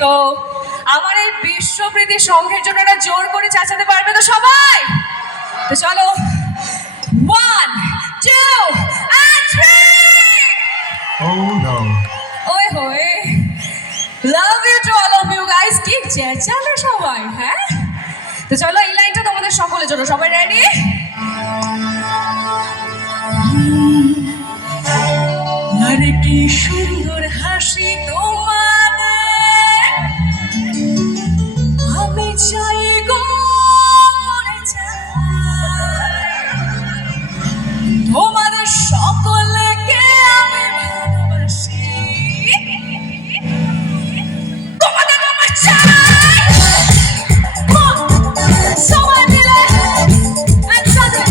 তো আমার এই বিশ্বপ্রীতি সংঘের জন্য একটা জোর করে চাচাতে পারবে তো সবাই? তো চলো 1 2 and 3। Oh no. ওই হোয়ে, love you to all of you guys. কি চেঁচালে সবাই, হ্যাঁ? তো চলো এই লাইনটা তোমাদের সকলের জন্য, সবাই রেডি? আরে কি সুন্দর হাসি তোমাদের, আমি চাই গো মরে যাই, তোমাদের সকলকে আমি ভালোবাসি, তোমাদের আমার চাই। সবাই মিলে একসাথে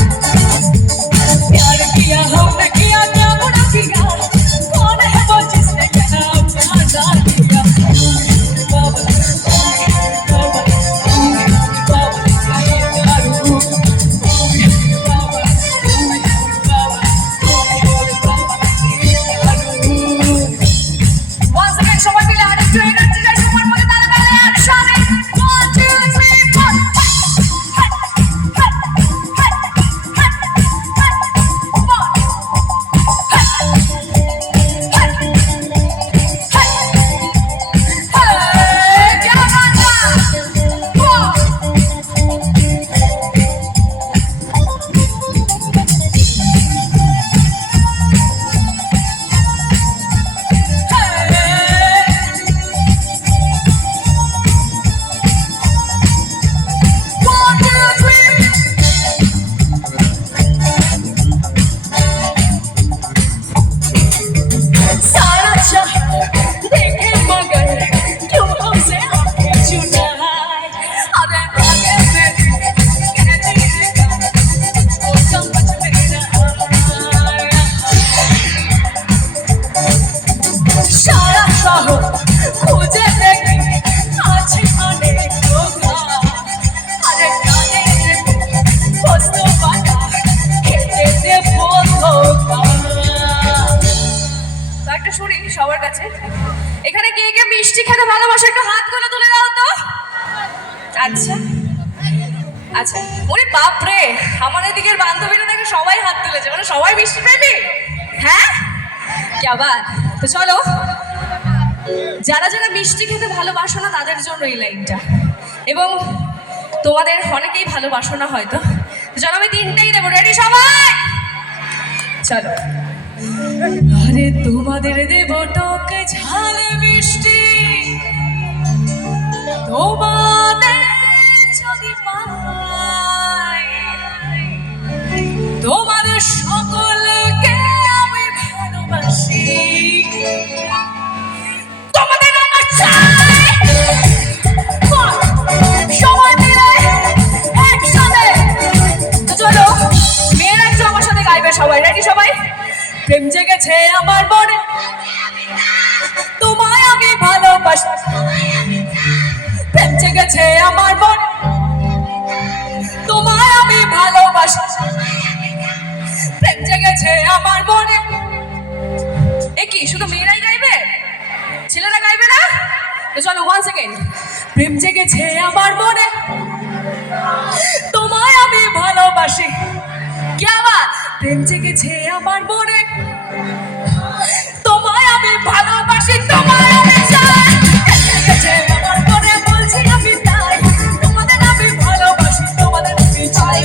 प्यार किया हमने किया क्या बुरा किया, कौन है वो जिसने क्या अपना डाल दिया। बाबा बाबा बाबा ये दारू, बाबा once again সবাই মিলে আরেকটু এনার্জি চাই সবার মধ্যে, তালে তালে একসাথে 1 2 3 4। সবার কাছে এখানে কে কে মিষ্টি খেতে ভালোবাসে একটু হাত করে তুলে দাও তো। আচ্ছা আচ্ছা, ওরে বাপরে, আমার এদিকের বান্ধবীরা দেখে সবাই হাত তুলেছে, মানে সবাই মিষ্টি প্রেমী, হ্যাঁ? क्या बात। তো চলো, যারা যারা মিষ্টি খেতে ভালোবাসো না তাদের জন্য এই লাইনটা, এবং তোমাদের অনেকেই ভালোবাসো না হয়তো, চলো আমি 3টেই দেবো, রেডি সবাই? চলো। আরে তোমাদের দেব টক ঝাল মিষ্টি, তোমাদের যদি পাই, তোমাদের সকলকে আমি ভালোবাসি, তোমাদের আমার চাই। সবাই মিলে একসাথে। তো চলো, মেয়েরা একটু আমার সাথে গাইবে, সবাই রেডি? সবাই প্রেম জেগেছে আমার মনে, তোমায় আমি ভালোবাসি, প্রেম জেগেছে আমার মনে, তোমায় আমি ভালোবাসি, প্রেম জেগেছে আমার মনে। এ কি শুধু মেয়েরাই গাইবে, ছেলেরা গাইবে না? তো চলো ওয়ান্স সেকেন্ড। প্রেম জেগেছে আমার মনে, তোমায় আমি ভালোবাসি, क्या बात। প্রেম জেগেছে আমার মনে, তোমায় আমি ভালোবাসি, তোমায় আমি চাই, জেগেছে আমার মনে, বলছি আমি তাই, তোমাদের আমি ভালোবাসি, তোমাদের আমি চাই।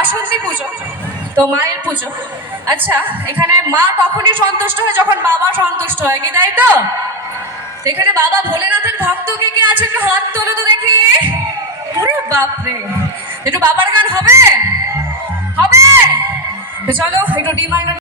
বাসন্তী পুজো তো মায়ের পুজো। আচ্ছা, এখানে মা কখনই সন্তুষ্ট হয় যখন বাবা সন্তুষ্ট হয়, কি তাই তো? এখানে বাবা ভোলেনাথের ভক্ত কে কে আছে একটু হাত তোলো তো দেখি। ওরে বাপরে, একটু বাবার গান হবে? হবে? তো চলো একটু ডি মাইনর